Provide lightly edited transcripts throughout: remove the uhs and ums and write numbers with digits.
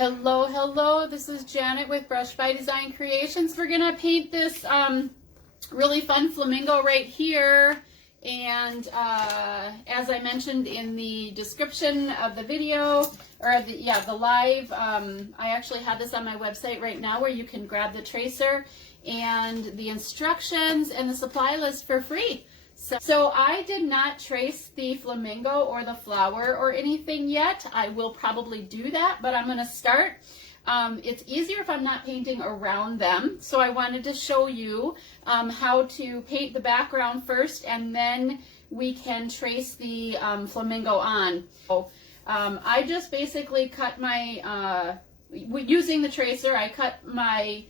Hello, hello, this is Janet with Brush by Design Creations. We're going to paint this really fun flamingo right here. And as I mentioned in the description of the video, or the live, I actually have this on my website right now where you can grab the tracer and the instructions and the supply list for free. So I did not trace the flamingo or the flower or anything yet. I will probably do that, but I'm going to start. It's easier if I'm not painting around them. So I wanted to show you how to paint the background first, and then we can trace the flamingo on. So I just basically cut my, using the tracer, I cut my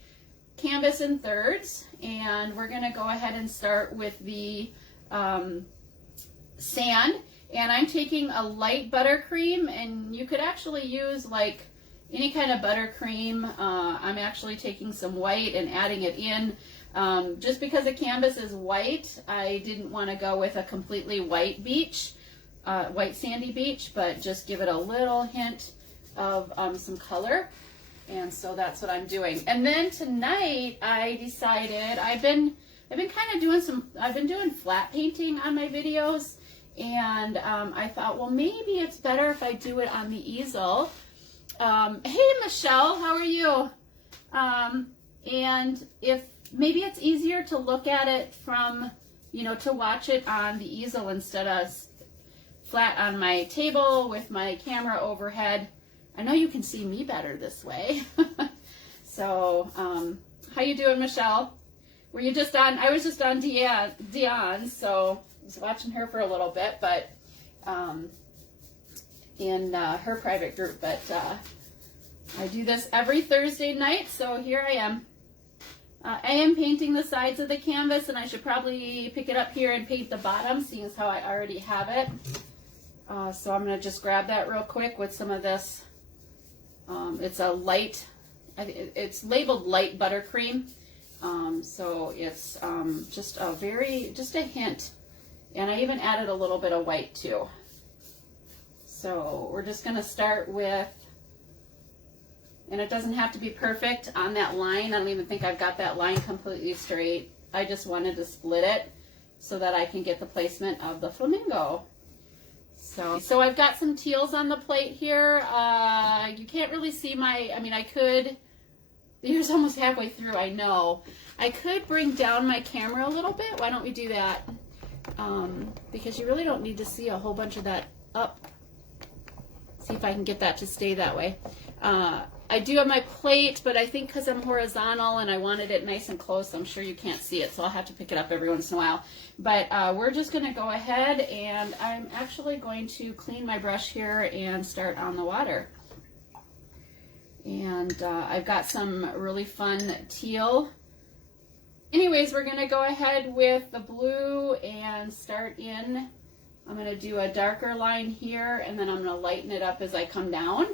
canvas in thirds, and we're going to go ahead and start with the sand, and I'm taking a light buttercream, and you could actually use like any kind of buttercream. I'm actually taking some white and adding it in. Just because the canvas is white, I didn't want to go with a completely white beach, white sandy beach, but just give it a little hint of some color. And so that's what I'm doing. And then tonight I decided I've been kind of doing I've been doing flat painting on my videos, and I thought, well, maybe it's better if I do it on the easel. Hey, Michelle, how are you? And if maybe it's easier to look at it from, to watch it on the easel instead of flat on my table with my camera overhead. I know you can see me better this way. So, how you doing, Michelle? Were you just on? I was just on Dion's, so I was watching her for a little bit, but in her private group. But I do this every Thursday night, so here I am. I am painting the sides of the canvas, and I should probably pick it up here and paint the bottom, seeing as how I already have it. So I'm going to just grab that real quick with some of this. It's a light, it's labeled light buttercream. So it's just a hint, and I even added a little bit of white too. So we're just going to start with, and it doesn't have to be perfect on that line. I don't even think I've got that line completely straight. I just wanted to split it so that I can get the placement of the flamingo. So I've got some teals on the plate here. You can't really see I could. The year's almost halfway through, I know. I could bring down my camera a little bit. Why don't we do that? Because you really don't need to see a whole bunch of that up. See if I can get that to stay that way. I do have my plate, but I think because I'm horizontal and I wanted it nice and close, I'm sure you can't see it, so I'll have to pick it up every once in a while. But we're just going to go ahead, and I'm actually going to clean my brush here and start on the water. And I've got some really fun teal. Anyways, we're going to go ahead with the blue and start in. I'm going to do a darker line here, and then I'm going to lighten it up as I come down.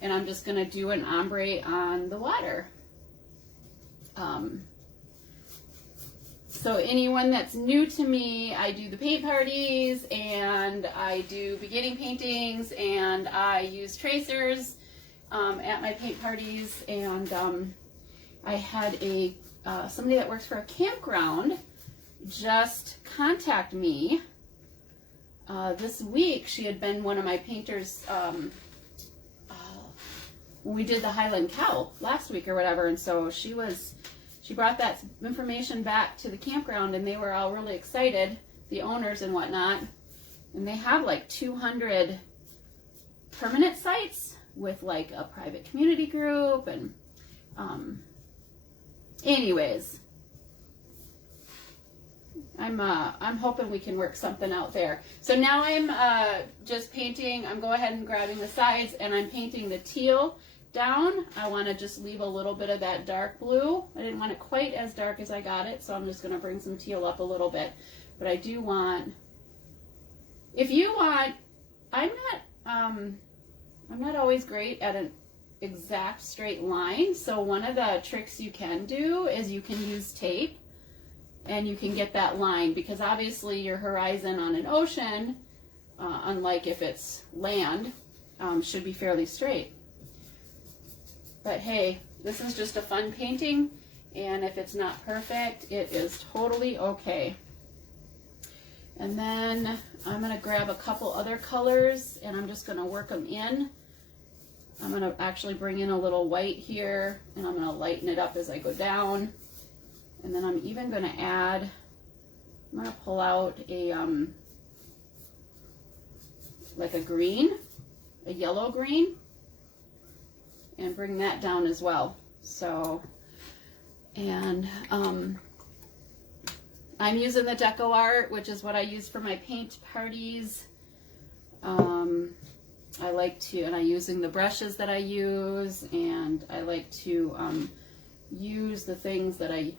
And I'm just going to do an ombre on the water. So anyone that's new to me, I do the paint parties, and I do beginning paintings, and I use tracers at my paint parties. And I had somebody that works for a campground just contact me this week. She had been one of my painters when we did the Highland Cow last week or whatever, and so she brought that information back to the campground, and they were all really excited, the owners and whatnot, and they have like 200 permanent sites with like a private community group, and anyways, I'm hoping we can work something out there. So now I'm just painting. I'm going ahead and grabbing the sides, and I'm painting the teal down. I want to just leave a little bit of that dark blue. I didn't want it quite as dark as I got it, so I'm just going to bring some teal up a little bit. But I do want, if you want, I'm not always great at an exact straight line. So one of the tricks you can do is you can use tape, and you can get that line, because obviously your horizon on an ocean, unlike if it's land, should be fairly straight. But hey, this is just a fun painting, and if it's not perfect, it is totally okay. And then I'm going to grab a couple other colors, and I'm just going to work them in. I'm going to actually bring in a little white here, and I'm going to lighten it up as I go down. And then I'm even going to add, I'm going to pull out a, like a green, a yellow green, and bring that down as well. So, and I'm using the Deco Art, which is what I use for my paint parties. I like to, and I'm using the brushes that I use, and I like to use the things that I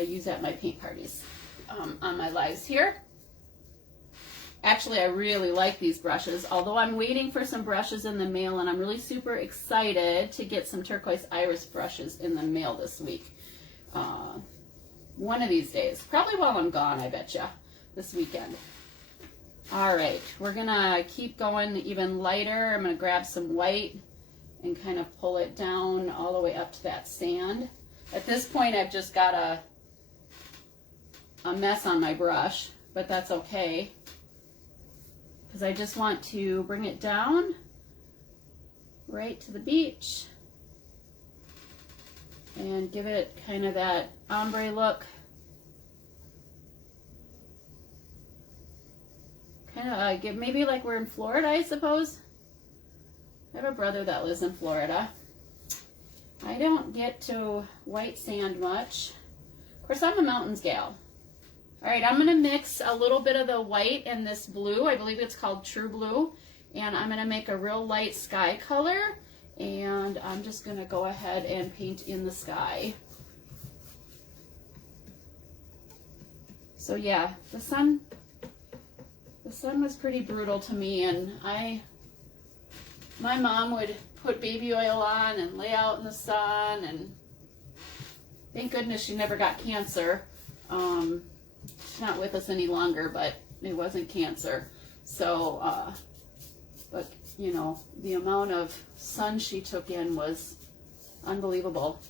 use at my paint parties on my lives here. Actually, I really like these brushes, although I'm waiting for some brushes in the mail, and I'm really super excited to get some turquoise iris brushes in the mail this week. One of these days, probably while I'm gone, I betcha, this weekend. All right, we're gonna keep going even lighter. I'm gonna grab some white and kind of pull it down all the way up to that sand. At this point, I've just got a mess on my brush, but that's okay, because I just want to bring it down right to the beach and give it kind of that ombre look. Kind of give maybe like we're in Florida, I suppose. I have a brother that lives in Florida. I don't get to white sand much. Of course, I'm a mountains gal. All right, I'm going to mix a little bit of the white and this blue. I believe it's called True Blue. And I'm going to make a real light sky color. And I'm just going to go ahead and paint in the sky. So yeah, the sun was pretty brutal to me, and my mom would put baby oil on and lay out in the sun, and thank goodness she never got cancer. She's not with us any longer, but it wasn't cancer. So, but you know, the amount of sun she took in was unbelievable.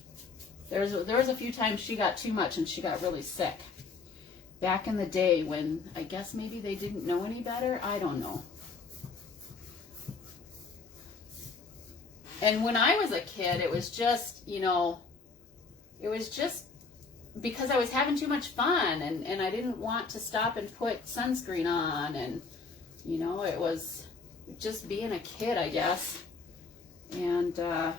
There was a few times she got too much and she got really sick. Back in the day when I guess maybe they didn't know any better, I don't know. And when I was a kid, it was just, you know, it was just because I was having too much fun, and I didn't want to stop and put sunscreen on, and, you know, it was just being a kid, I guess. And I'm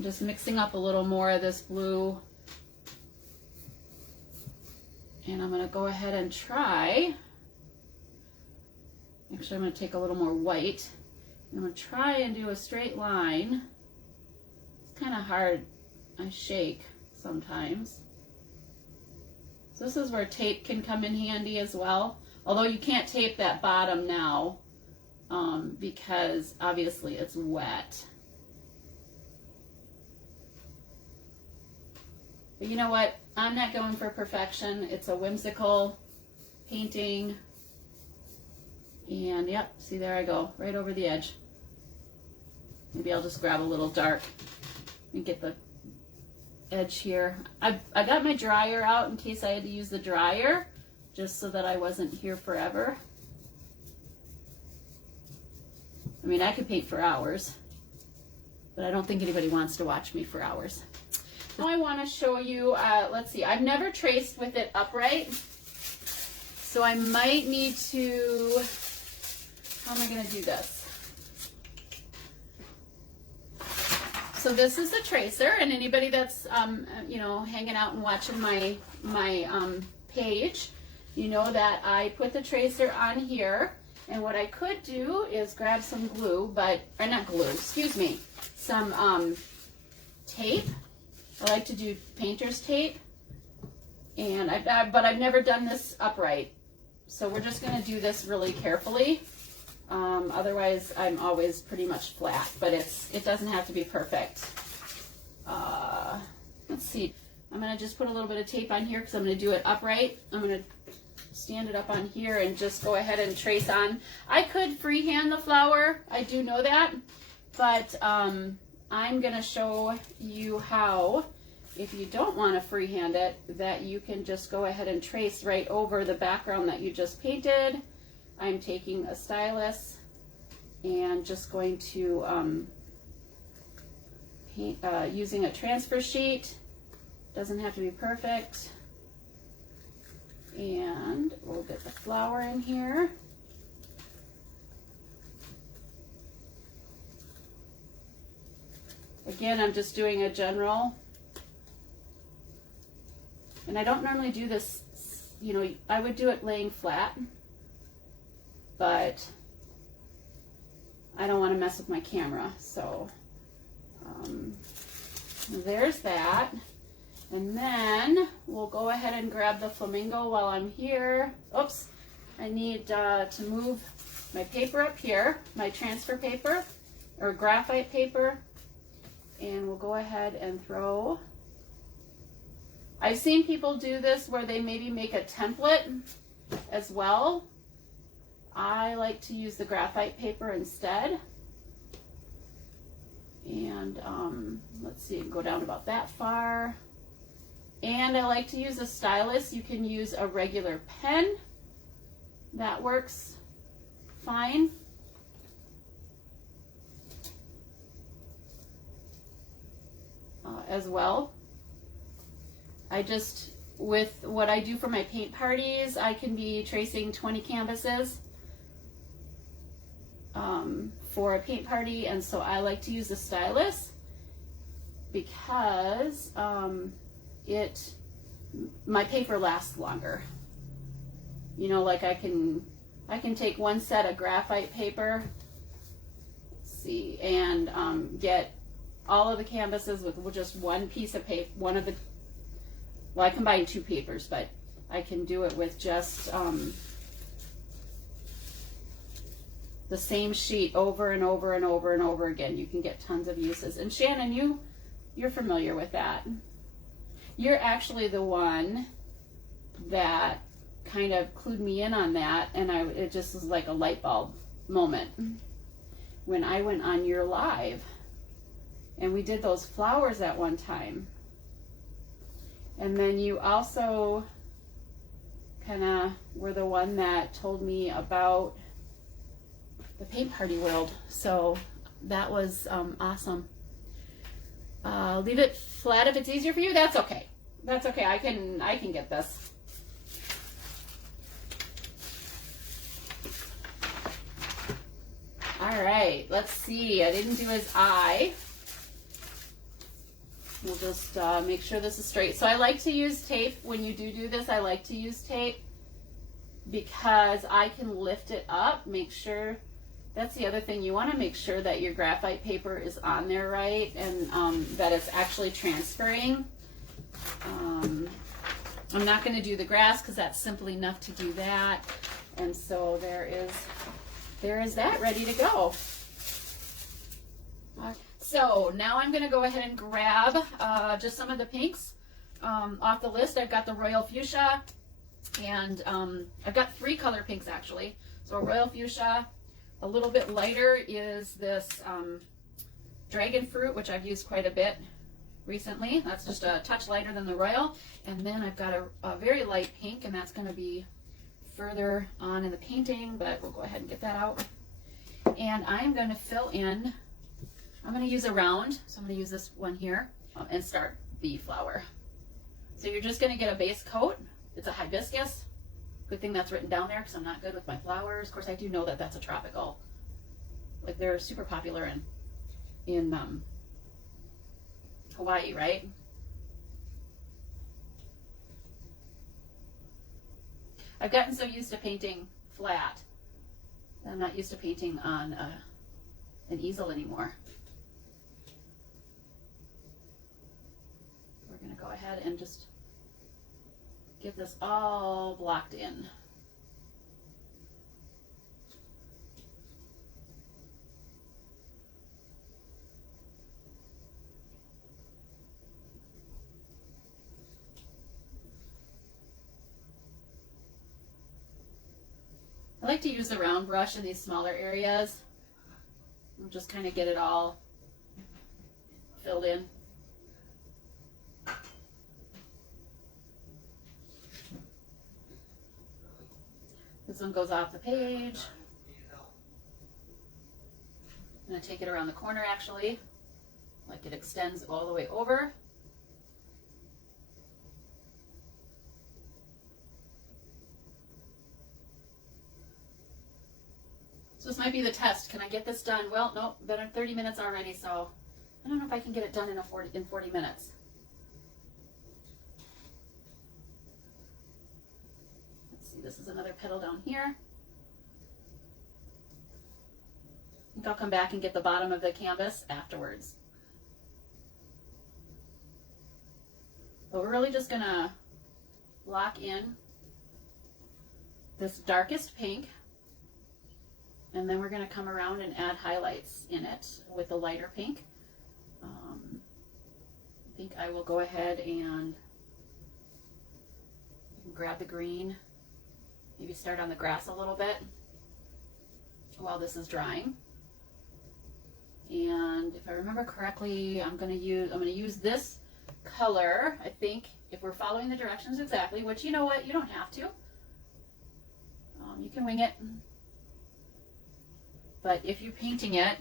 just mixing up a little more of this blue. And I'm going to go ahead and try. Actually, I'm going to take a little more white. I'm going to try and do a straight line. It's kind of hard. I shake sometimes. So this is where tape can come in handy as well. Although you can't tape that bottom now because obviously it's wet. But you know what? I'm not going for perfection. It's a whimsical painting. And yep, see, there I go, right over the edge. Maybe I'll just grab a little dark and get the edge here. I got my dryer out in case I had to use the dryer, just so that I wasn't here forever. I mean, I could paint for hours, but I don't think anybody wants to watch me for hours. Now I want to show you, let's see, I've never traced with it upright, so I might need to, how am I going to do this? So this is a tracer, and anybody that's, you know, hanging out and watching my page, you know that I put the tracer on here, and what I could do is grab some glue, or not glue, excuse me, some tape. I like to do painter's tape, and but I've never done this upright, so we're just going to do this really carefully. Otherwise, I'm always pretty much flat, but it doesn't have to be perfect. Let's see. I'm going to just put a little bit of tape on here because I'm going to do it upright. I'm going to stand it up on here and just go ahead and trace on. I could freehand the flower. I do know that. but I'm gonna show you how, if you don't want to freehand it, that you can just go ahead and trace right over the background that you just painted. I'm taking a stylus and just going to paint using a transfer sheet. Doesn't have to be perfect. And we'll get the flower in here. Again, I'm just doing a general. And I don't normally do this, you know, I would do it laying flat, but I don't want to mess with my camera. So there's that. And then we'll go ahead and grab the flamingo while I'm here. Oops, I need to move my paper up here, my transfer paper or graphite paper. And we'll go ahead and throw. I've seen people do this where they maybe make a template as well. I like to use the graphite paper instead. And let's see, go down about that far. And I like to use a stylus. You can use a regular pen. That works fine. As well. I just, with what I do for my paint parties, I can be tracing 20 canvases for a paint party, and so I like to use the stylus because my paper lasts longer. You know, like I can take one set of graphite paper, let's see, and get all of the canvases with just one piece of paper, well, I combine two papers, but I can do it with just the same sheet over and over and over and over again. You can get tons of uses. And Shannon, you're familiar with that. You're actually the one that kind of clued me in on that, and it just was like a light bulb moment when I went on your live. And we did those flowers at one time. And then you also kind of were the one that told me about the paint party world. So that was awesome. Leave it flat if it's easier for you. That's okay. That's okay. I can get this. All right, let's see. I didn't do his eye. We'll just make sure this is straight. So I like to use tape. When you do this, I like to use tape because I can lift it up, make sure. That's the other thing. You want to make sure that your graphite paper is on there right, and that it's actually transferring. I'm not going to do the grass because that's simple enough to do that. And so there is that ready to go. So now I'm going to go ahead and grab just some of the pinks off the list. I've got the Royal Fuchsia, and I've got 3 color pinks actually. So a Royal Fuchsia, a little bit lighter is this Dragon Fruit, which I've used quite a bit recently. That's just a touch lighter than the Royal. And then I've got a very light pink, and that's going to be further on in the painting, but we'll go ahead and get that out. And I'm going to fill in. I'm going to use a round, so I'm going to use this one here and start the flower. So you're just going to get a base coat. It's a hibiscus. Good thing that's written down there because I'm not good with my flowers. Of course, I do know that that's a tropical. Like they're super popular in Hawaii, right? I've gotten so used to painting flat that I'm not used to painting on an easel anymore. We're going to go ahead and just get this all blocked in. I like to use the round brush in these smaller areas. We'll just kind of get it all filled in. This one goes off the page. I'm going to take it around the corner actually, like it extends all the way over. So this might be the test. Can I get this done? Well, nope, been 30 minutes already, so I don't know if I can get it done in 40 minutes. Let's see, this is another petal down here. I think I'll come back and get the bottom of the canvas afterwards. But we're really just gonna lock in this darkest pink. And then we're going to come around and add highlights in it with the lighter pink. I think I will go ahead and grab the green, maybe start on the grass a little bit while this is drying. And if I remember correctly, I'm going to use this color, I think, if we're following the directions exactly, which you know what, you don't have to. You can wing it. But if you're painting it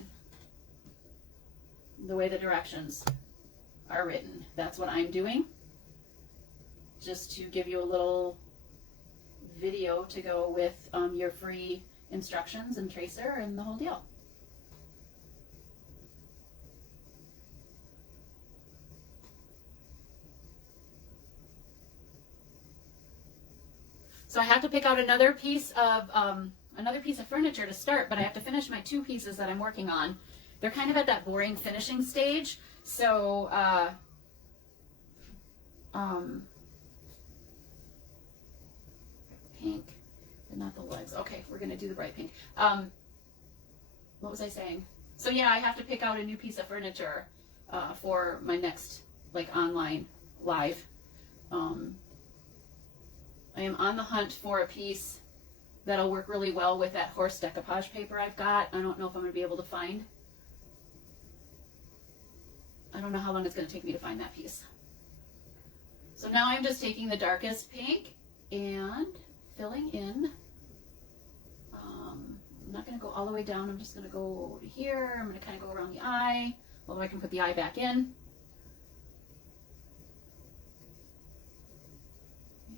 the way the directions are written, that's what I'm doing. Just to give you a little video to go with your free instructions and tracer and the whole deal. So I have to pick out another piece of furniture to start, but I have to finish my two pieces that I'm working on. They're kind of at that boring finishing stage, so pink, but not the legs. Okay, we're gonna do the bright pink. What was I saying? So yeah, I have to pick out a new piece of furniture for my next online live. I am on the hunt for a piece that'll work really well with that horse decoupage paper I've got. I don't know if I'm going to be able to find. I don't know how long it's going to take me to find that piece. So now I'm just taking the darkest pink and filling in. I'm not going to go all the way down. I'm just going to go over here. I'm going to kind of go around the eye, although I can put the eye back in.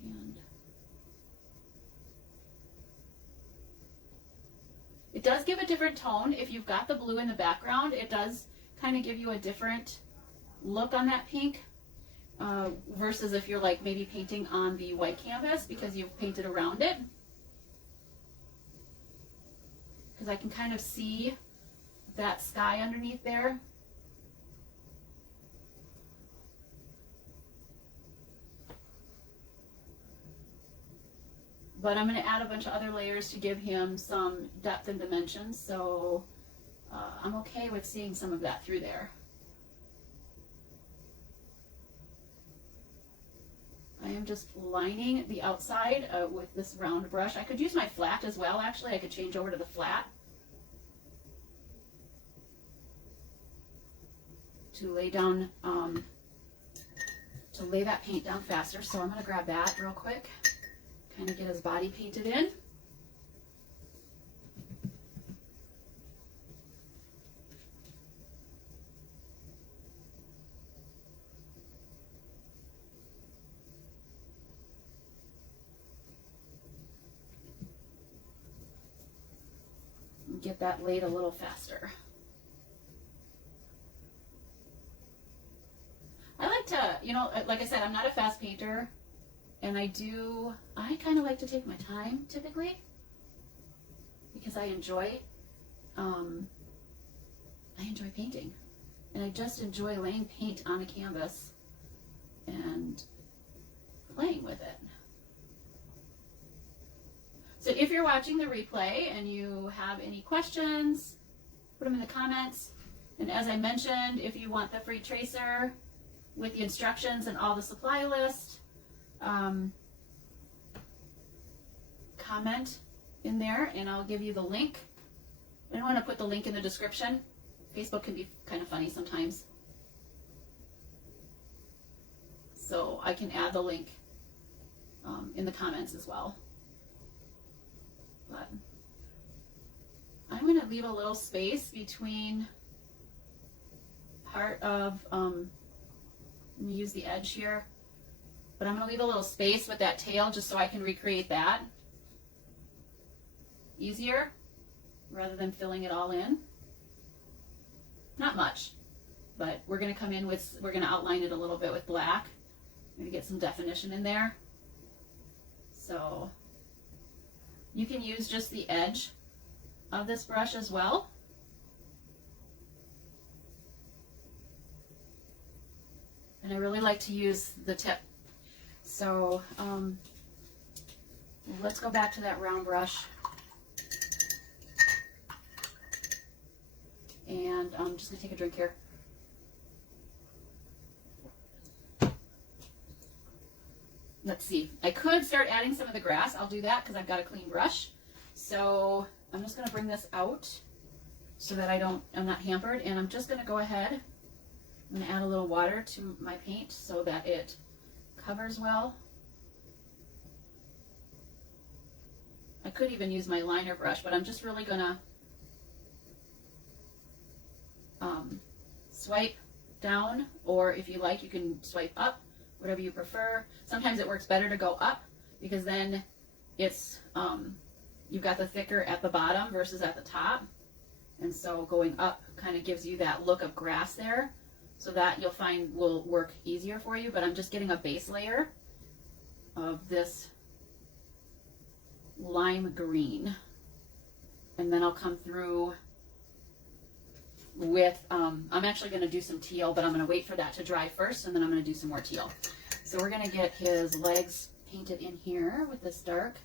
And it does give a different tone. If you've got the blue in the background, it does kind of give you a different look on that pink versus if you're like maybe painting on the white canvas because you've painted around it. Because I can kind of see that sky underneath there. But I'm going to add a bunch of other layers to give him some depth and dimension, so I'm okay with seeing some of that through there. I am just lining the outside with this round brush. I could use my flat as well, actually. I could change over to the flat to lay down, to lay that paint down faster. So I'm going to grab that real quick. Kind of get his body painted in. And get that laid a little faster. I like to, like I said, I'm not a fast painter. And I kind of like to take my time typically because I enjoy painting, and I just enjoy laying paint on a canvas and playing with it. So if you're watching the replay and you have any questions, put them in the comments. And as I mentioned, if you want the free tracer with the instructions and all the supply list, comment in there and I'll give you the link. I don't want to put the link in the description Facebook can be kind of funny sometimes. So I can add the link in the comments as well. But I'm going to leave a little space between part of, let me use the edge here, but I'm going to leave a little space with that tail just so I can recreate that easier rather than filling it all in. Not much, but we're going to come in with, we're going to outline it a little bit with black. I'm going to get some definition in there. So you can use just the edge of this brush as well. And I really like to use the tip. So let's go back to that round brush. And I'm just going to take a drink here. Let's see. I could start adding some of the grass. I'll do that because I've got a clean brush. So I'm just going to bring this out so that I'm not hampered. And I'm just going to go ahead. I'm going to add a little water to my paint so that it covers well. I could even use my liner brush, but I'm just really going to swipe down, or if you like, you can swipe up, whatever you prefer. Sometimes it works better to go up because then it's you've got the thicker at the bottom versus at the top, and so going up kind of gives you that look of grass there, so that you'll find will work easier for you. But I'm just getting a base layer of this lime green, and then I'll come through with, I'm actually going to do some teal, but I'm going to wait for that to dry first, and then I'm going to do some more teal. So we're going to get his legs painted in here with this dark.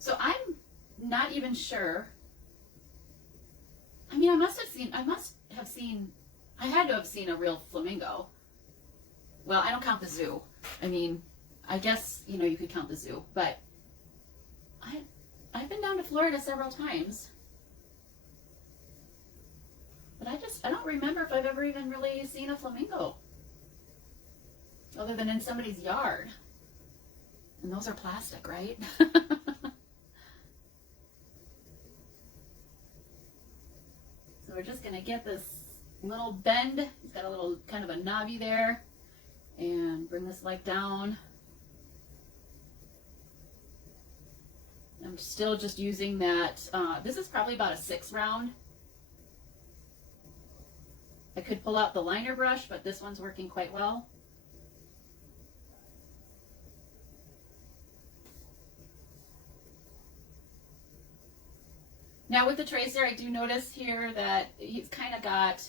So I'm not even sure. I mean, I had to have seen a real flamingo. Well, I don't count the zoo. I mean, I guess, you know, you could count the zoo, but I've been down to Florida several times. But I don't remember if I've ever even really seen a flamingo. Other than in somebody's yard. And those are plastic, right? So we're just going to get this little bend. He's got a little kind of a knobby there. And bring this leg down. I'm still just using that. This is probably about a 6 round. I could pull out the liner brush, but this one's working quite well. Now with the tracer, I do notice here that he's kind of got,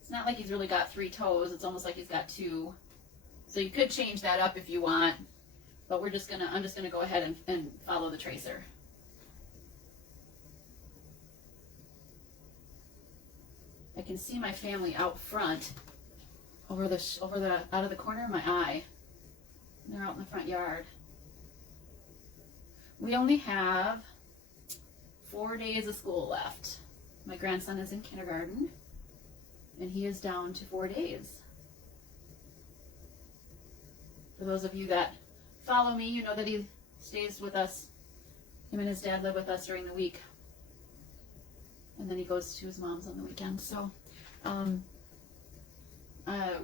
it's not like he's really got 3 toes. It's almost like he's got 2. So you could change that up if you want, but I'm just gonna go ahead and follow the tracer. I can see my family out front, out of the corner of my eye. They're out in the front yard. We only have 4 days of school left. My grandson is in kindergarten, and he is down to 4 days. For those of you that follow me, you know that he stays with us. Him and his dad live with us during the week. And then he goes to his mom's on the weekend. So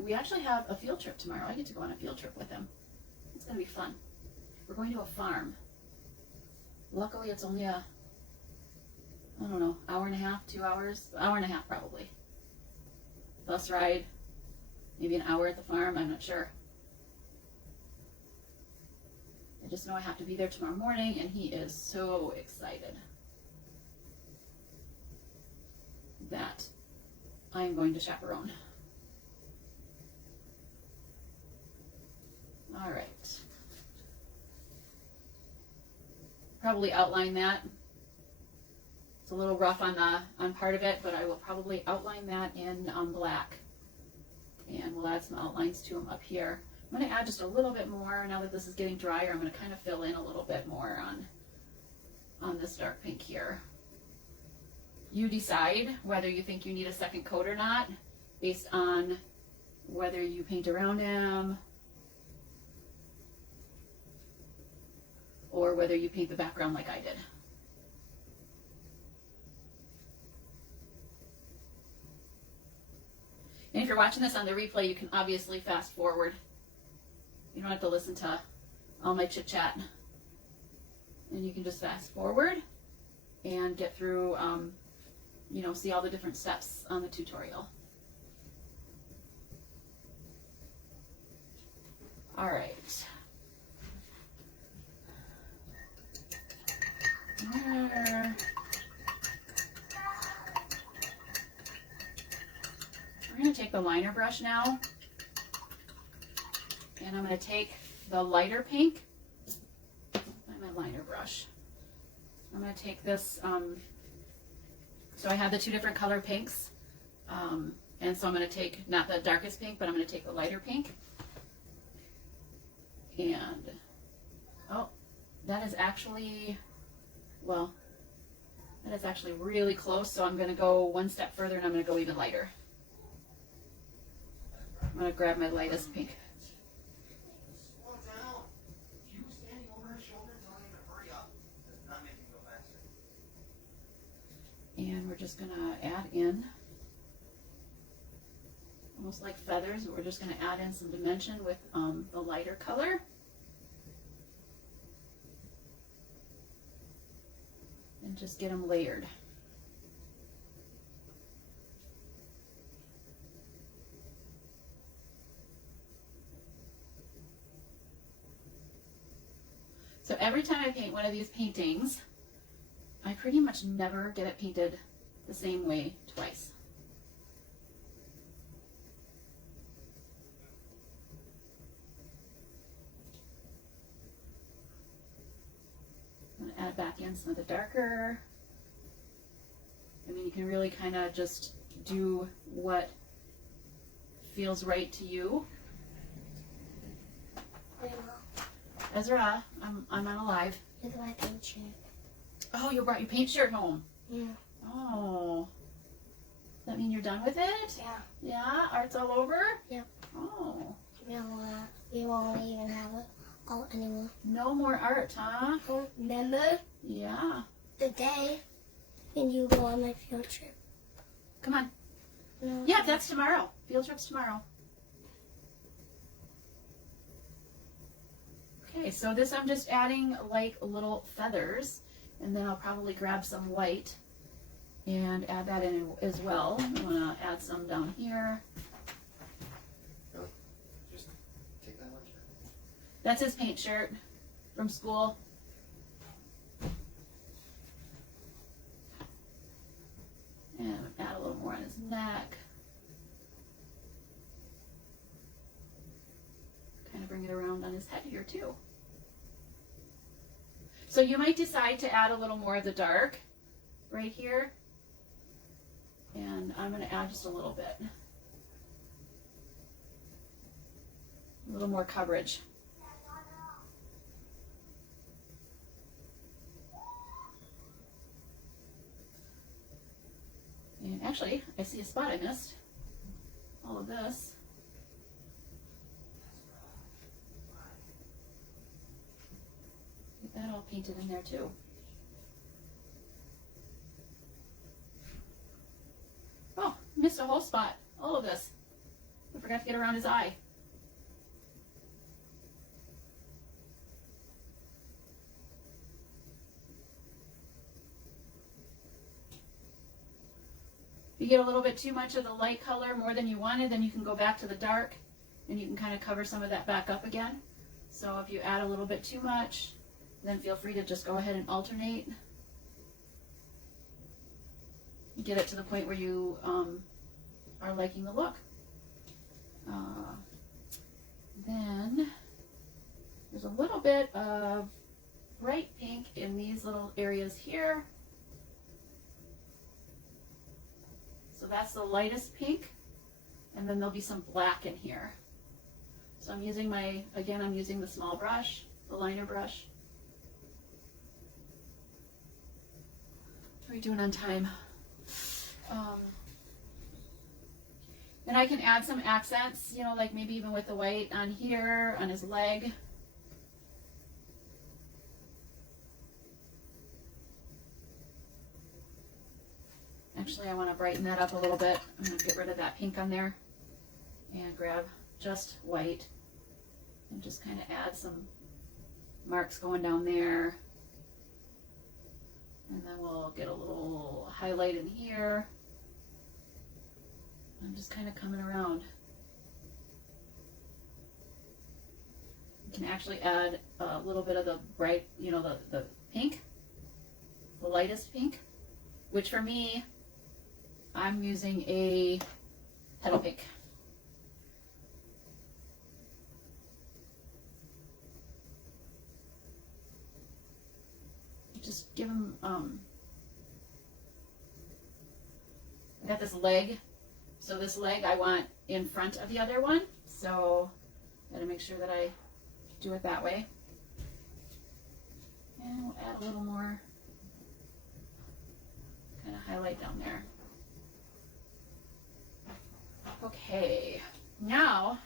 we actually have a field trip tomorrow. I get to go on a field trip with him. It's going to be fun. We're going to a farm. Luckily, it's only a, I don't know, hour and a half, 2 hours, hour and a half probably. Bus ride, maybe an hour at the farm, I'm not sure. I just know I have to be there tomorrow morning, and he is so excited that I'm going to chaperone. All right. Probably outline that. It's a little rough on part of it, but I will probably outline that in black. And we'll add some outlines to them up here. I'm going to add just a little bit more. Now that this is getting drier, I'm going to kind of fill in a little bit more on this dark pink here. You decide whether you think you need a second coat or not based on whether you paint around them or whether you paint the background like I did. And if you're watching this on the replay, you can obviously fast forward. You don't have to listen to all my chit chat. And you can just fast forward and get through, you know, see all the different steps on the tutorial. All right. There. We're going to take the liner brush now, and I'm going to take the lighter pink, and my liner brush. I'm going to take this, so I have the two different color pinks, and so I'm going to take, not the darkest pink, but I'm going to take the lighter pink, and, oh, that is actually, well, that is actually really close, so I'm going to go one step further, and I'm going to go even lighter. I'm going to grab my lightest pink. Slow down. You standing over her shoulder telling him to hurry up does not make him go faster. And we're just going to add in, almost like feathers, we're just going to add in some dimension with the lighter color. And just get them layered. So every time I paint one of these paintings, I pretty much never get it painted the same way twice. I'm going to add back in some of the darker. I mean, you can really kind of just do what feels right to you. Ezra, I'm on a live. Look at my paint shirt. Oh, you brought your paint shirt home. Yeah. Oh. Does that mean you're done with it? Yeah. Yeah? Art's all over? Yep. Oh. We won't even have it all anymore. No more art, huh? Remember Yeah. the day when you go on my field trip? Come on. No. Yeah, that's tomorrow. Field trip's tomorrow. Okay, so this I'm just adding like little feathers, and then I'll probably grab some white and add that in as well. I'm gonna add some down here. No, just take that one shirt. That's his paint shirt from school. And add a little more on his neck. Kind of bring it around on his head here too. So you might decide to add a little more of the dark right here. And I'm going to add just a little bit. A little more coverage. And actually, I see a spot I missed. All of this. Get that all painted in there too. Oh, missed a whole spot. All of this. I forgot to get around his eye. If you get a little bit too much of the light color, more than you wanted, then you can go back to the dark and you can kind of cover some of that back up again. So if you add a little bit too much, then feel free to just go ahead and alternate. Get it to the point where you are liking the look. Then there's a little bit of bright pink in these little areas here. So that's the lightest pink. And And then there'll be some black in here. So I'm using I'm using the small brush, the liner brush. What are we doing on time? Then I can add some accents, you know, like maybe even with the white on here, on his leg. Actually, I want to brighten that up a little bit. I'm going to get rid of that pink on there and grab just white and just kind of add some marks going down there. And then we'll get a little highlight in here. I'm just kind of coming around. You can actually add a little bit of the bright, you know, the pink, the lightest pink, which for me, I'm using a petal pink. Just give them, I got this leg. So this leg I want in front of the other one. So I gotta make sure that I do it that way. And we'll add a little more kind of highlight down there. Okay, now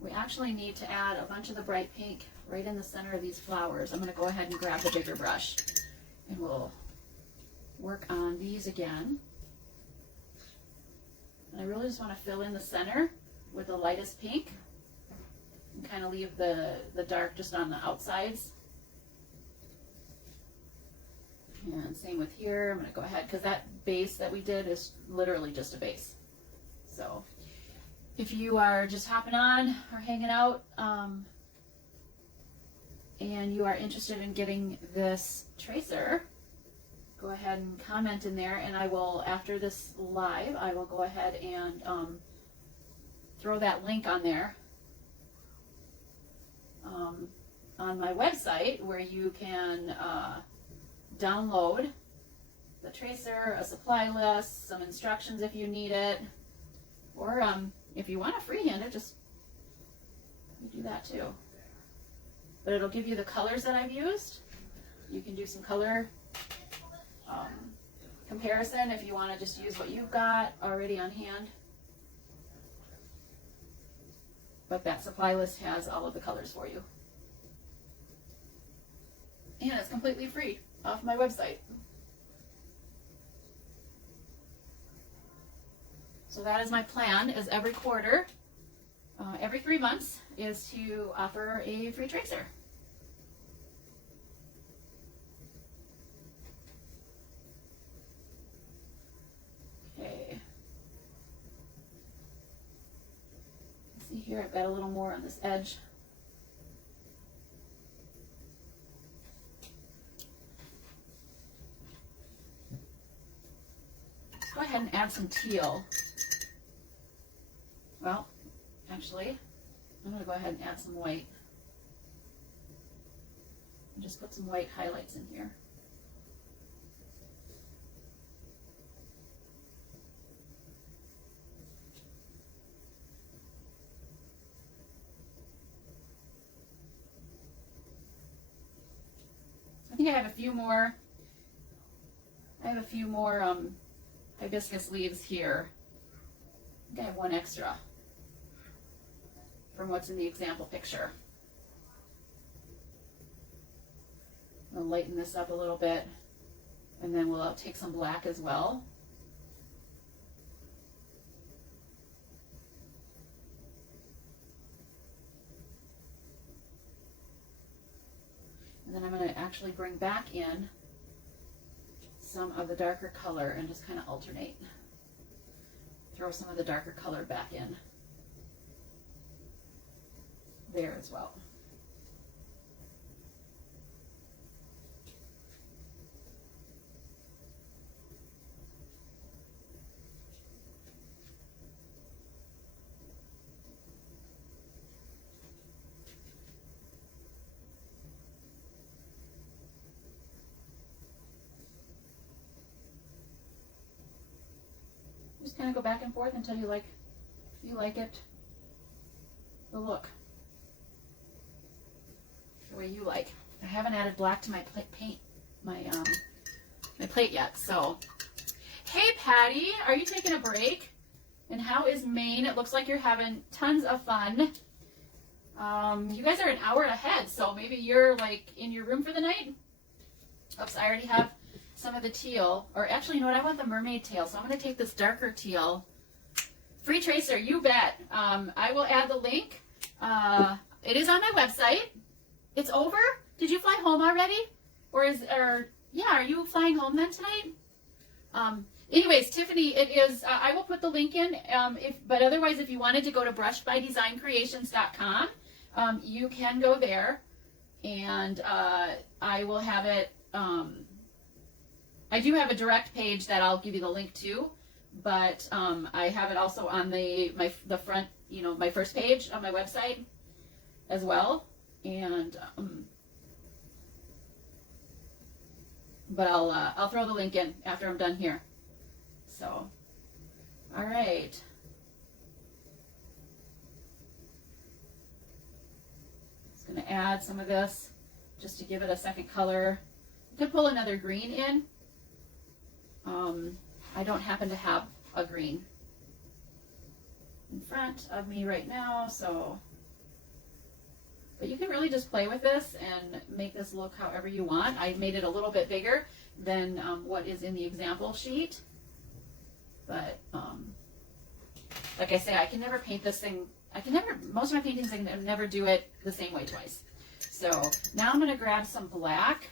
we actually need to add a bunch of the bright pink right in the center of these flowers. I'm gonna go ahead and grab the bigger brush and we'll work on these again. And I really just want to fill in the center with the lightest pink and kind of leave the dark just on the outsides. And same with here. I'm going to go ahead because that base that we did is literally just a base. So if you are just hopping on or hanging out and you are interested in getting this tracer, go ahead and comment in there, and I will, after this live, I will go ahead and throw that link on there on my website where you can download the tracer, a supply list, some instructions if you need it, or if you want to freehand it, just you do that too. But it'll give you the colors that I've used. You can do some color comparison if you want to just use what you've got already on hand. But that supply list has all of the colors for you. And it's completely free off my website. So that is my plan, is every quarter, every 3 months, is to offer a free tracer. Okay. See here, I've got a little more on this edge. Let's go ahead and add some teal. Well, actually, I'm going to go ahead and add some white. And just put some white highlights in here. I think I have a few more. Hibiscus leaves here. I think I have one extra from what's in the example picture. I'll lighten this up a little bit, and then we'll take some black as well. And then I'm going to actually bring back in some of the darker color and just kind of alternate. Throw some of the darker color back in there as well. Just kind of go back and forth until you like You like it? The look. The way you like. I haven't added black to my paint, my plate yet, so. Hey Patty, are you taking a break? And how is Maine? It looks like you're having tons of fun. You guys are an hour ahead, so maybe you're like in your room for the night. Oops, I already have some of the teal. Or actually, you know what? I want the mermaid teal, so I'm going to take this darker teal. Free tracer, you bet. I will add the link. It is on my website. It's over? Did you fly home already? Yeah, are you flying home then tonight? Anyways, Tiffany, it is, I will put the link in, but otherwise, if you wanted to go to brushbydesignCreations.com, you can go there, and I will have it, I do have a direct page that I'll give you the link to, but I have it also on the front, my first page on my website as well, and but I'll throw the link in after I'm done here. So, all right. Just gonna add some of this just to give it a second color. You could pull another green in. I don't happen to have a green in front of me right now, so. But you can really just play with this and make this look however you want. I made it a little bit bigger than what is in the example sheet. But, like I say, I can never paint this thing. Most of my paintings, I can never do it the same way twice. So now I'm going to grab some black.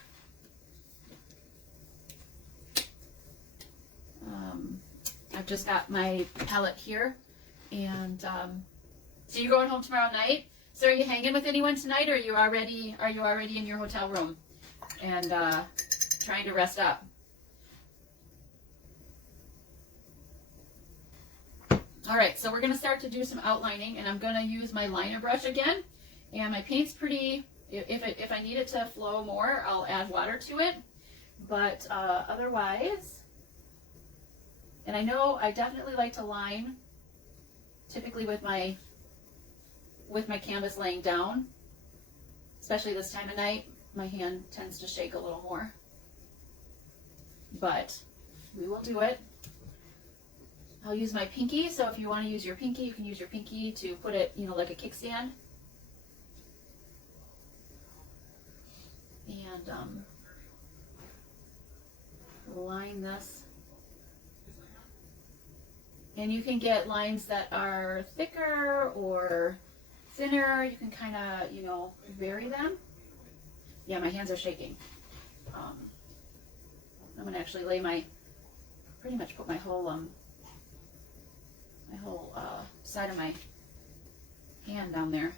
I've just got my palette here. And so you're going home tomorrow night? So are you hanging with anyone tonight, or are you already in your hotel room and trying to rest up? All right, so we're going to start to do some outlining, and I'm going to use my liner brush again. And my paint's pretty, if I need it to flow more, I'll add water to it. But otherwise, and I know I definitely like to line, typically with my canvas laying down, especially this time of night. My hand tends to shake a little more, but we will do it. I'll use my pinky, so if you want to use your pinky, you can use your pinky to put it, like a kickstand. And line this. And you can get lines that are thicker or thinner. You can kind of, vary them. Yeah, my hands are shaking. I'm going to actually pretty much put my whole side of my hand down there.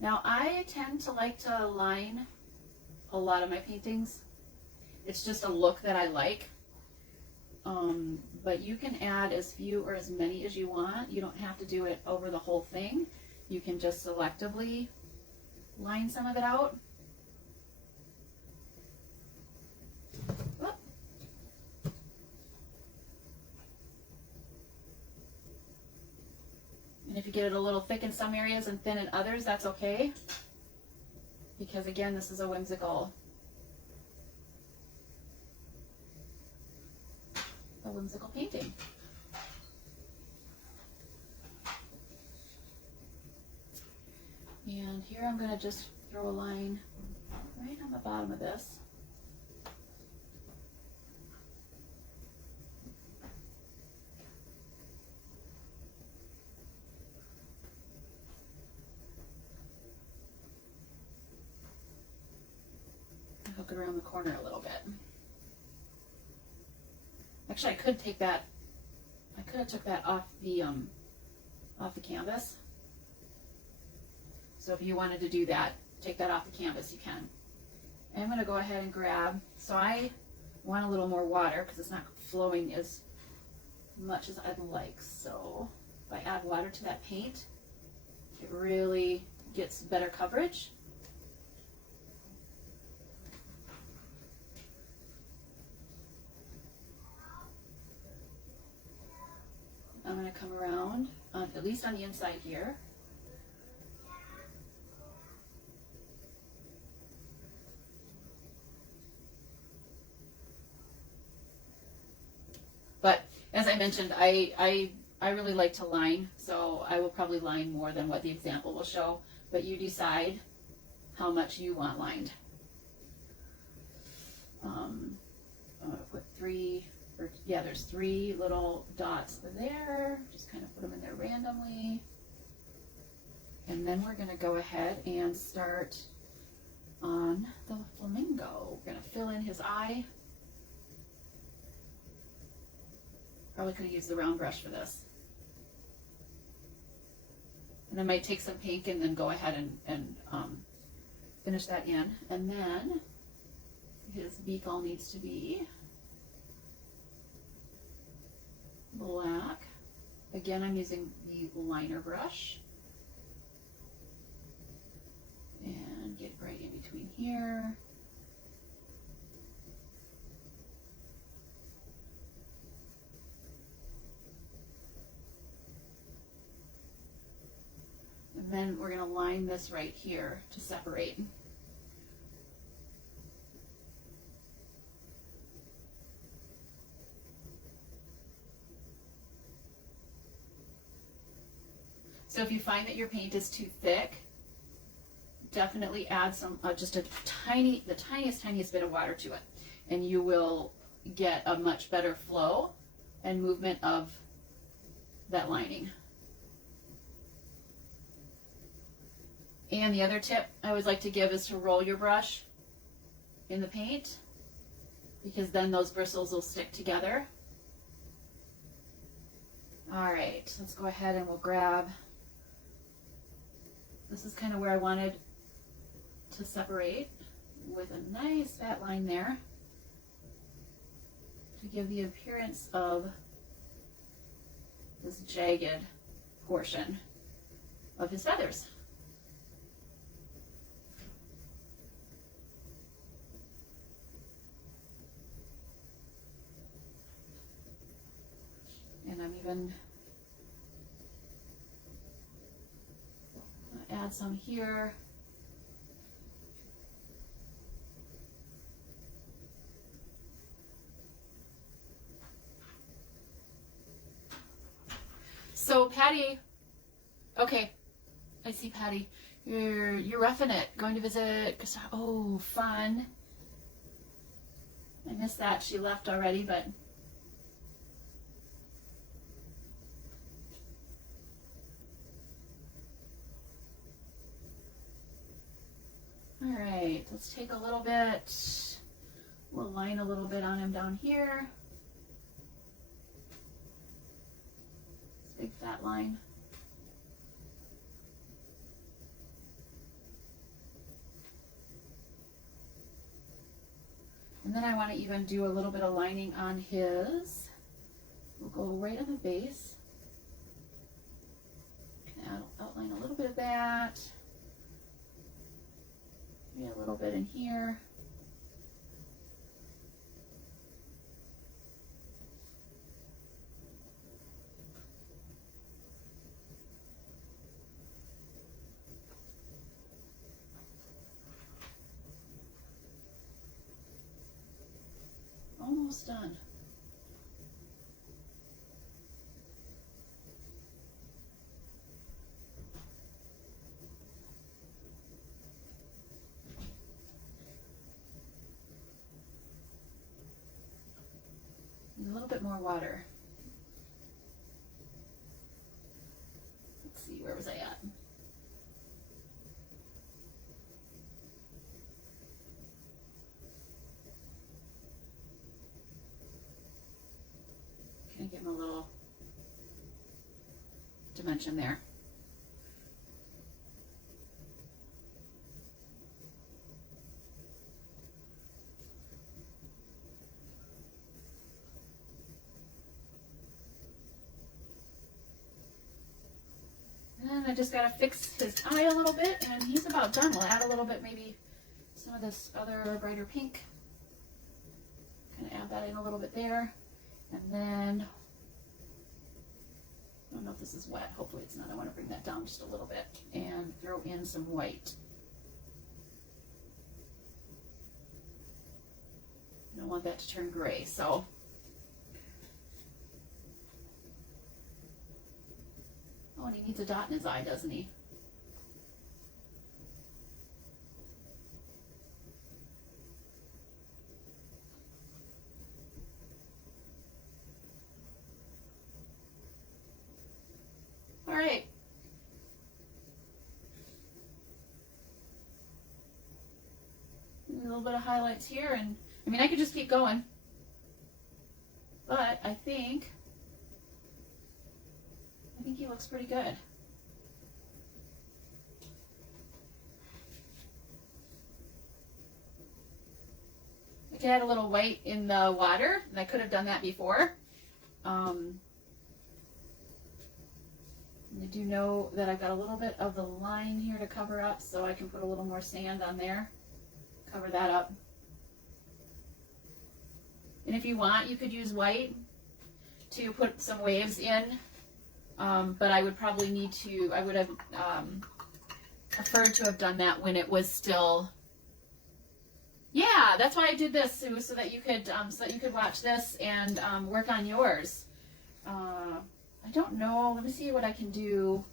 Now I tend to like to line a lot of my paintings. It's just a look that I like. But you can add as few or as many as you want. You don't have to do it over the whole thing. You can just selectively line some of it out. And if you get it a little thick in some areas and thin in others, that's okay. Because again, this is a whimsical painting. And here I'm going to just throw a line right on the bottom of this. Hook it around the corner a little bit. Actually, I could have took that off the canvas. So if you wanted to do that, take that off the canvas, you can. And I'm going to go ahead and grab, so I want a little more water because it's not flowing as much as I'd like. So if I add water to that paint, it really gets better coverage. at least on the inside here. But as I mentioned, I really like to line, so I will probably line more than what the example will show, but you decide how much you want lined. I'm going to put there's 3 little dots there. Just kind of put them in there randomly. And then we're going to go ahead and start on the flamingo. We're going to fill in his eye. Probably could have used the round brush for this. And I might take some pink and then go ahead and finish that in. And then his beak all needs to be black. Again, I'm using the liner brush. And get right in between here. And then we're going to line this right here to separate. So if you find that your paint is too thick, definitely add some, just the tiniest bit of water to it, and you will get a much better flow and movement of that lining. And the other tip I always like to give is to roll your brush in the paint, because then those bristles will stick together. All right, let's go ahead and we'll grab, this is kind of where I wanted to separate, with a nice fat line there to give the appearance of this jagged portion of his feathers. And I'm even gonna add some here. So Patty, okay, I see Patty. You're roughing it. Going to visit. Oh, fun. I missed that. She left already, but. All right, let's take a little bit. We'll line a little bit on him down here. Big fat line. And then I want to even do a little bit of lining on his. We'll go right on the base. Outline a little bit of that. Maybe a little bit in here. Almost done. Need a little bit more water. Let's see, where was I at? Kind of give him a little dimension there. And I just got to fix his eye a little bit, and he's about done. We'll add a little bit, maybe some of this other brighter pink. Kind of add that in a little bit there. And then don't know if this is wet. Hopefully it's not. I want to bring that down just a little bit and throw in some white. I don't want that to turn gray, so. Oh, and he needs a dot in his eye, doesn't he? All right. A little bit of highlights here, and I mean, I could just keep going, but I think he looks pretty good. I could add a little white in the water, and I could have done that before. I do know that I've got a little bit of the line here to cover up, so I can put a little more sand on there, cover that up. And if you want, you could use white to put some waves in, but I would probably need to, I would have preferred to have done that when it was still, yeah, that's why I did this, Sue, so that you could watch this and work on yours. I don't know, let me see what I can do.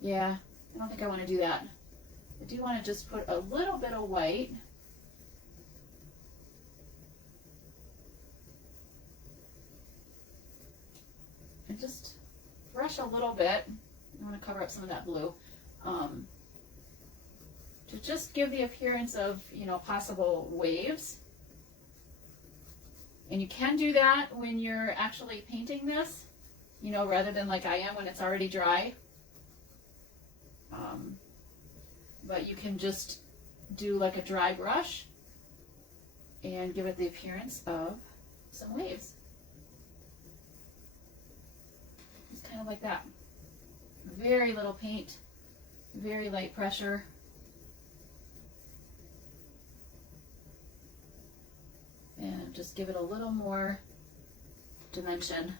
Yeah, I don't think I want to do that. I do want to just put a little bit of white. And just brush a little bit. I want to cover up some of that blue. To just give the appearance of, you know, possible waves. And you can do that when you're actually painting this, you know, rather than like I am when it's already dry. But you can just do like a dry brush and give it the appearance of some waves. Just kind of like that. Very little paint, very light pressure. And just give it a little more dimension.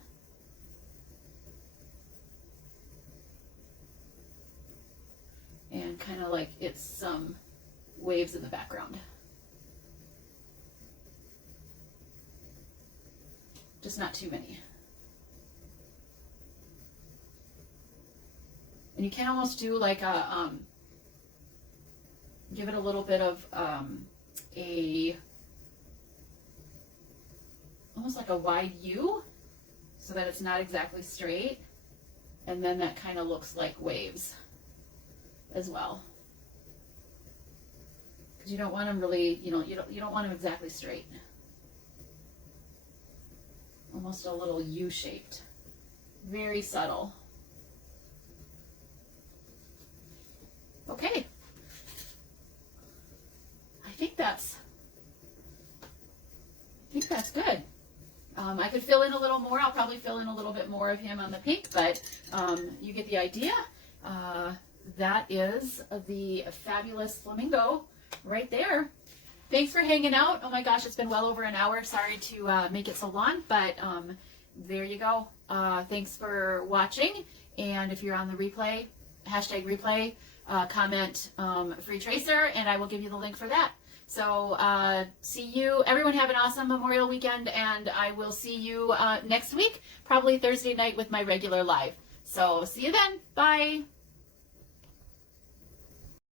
And kind of like it's some waves in the background. Just not too many. And you can almost do like a, give it a little bit of almost like a wide U, so that it's not exactly straight, and then that kind of looks like waves as well, because you don't want them really, you know, you don't want them exactly straight, almost a little U-shaped, very subtle. Okay, I think that's good. I could fill in a little more. I'll probably fill in a little bit more of him on the pink, but you get the idea. That is the fabulous Flamingo right there. Thanks for hanging out. Oh my gosh, it's been well over an hour. Sorry to make it so long, but there you go. Thanks for watching. And if you're on the replay, hashtag replay, comment free tracer, and I will give you the link for that. So see you. Everyone have an awesome Memorial weekend, and I will see you next week, probably Thursday night with my regular live. So see you then. Bye.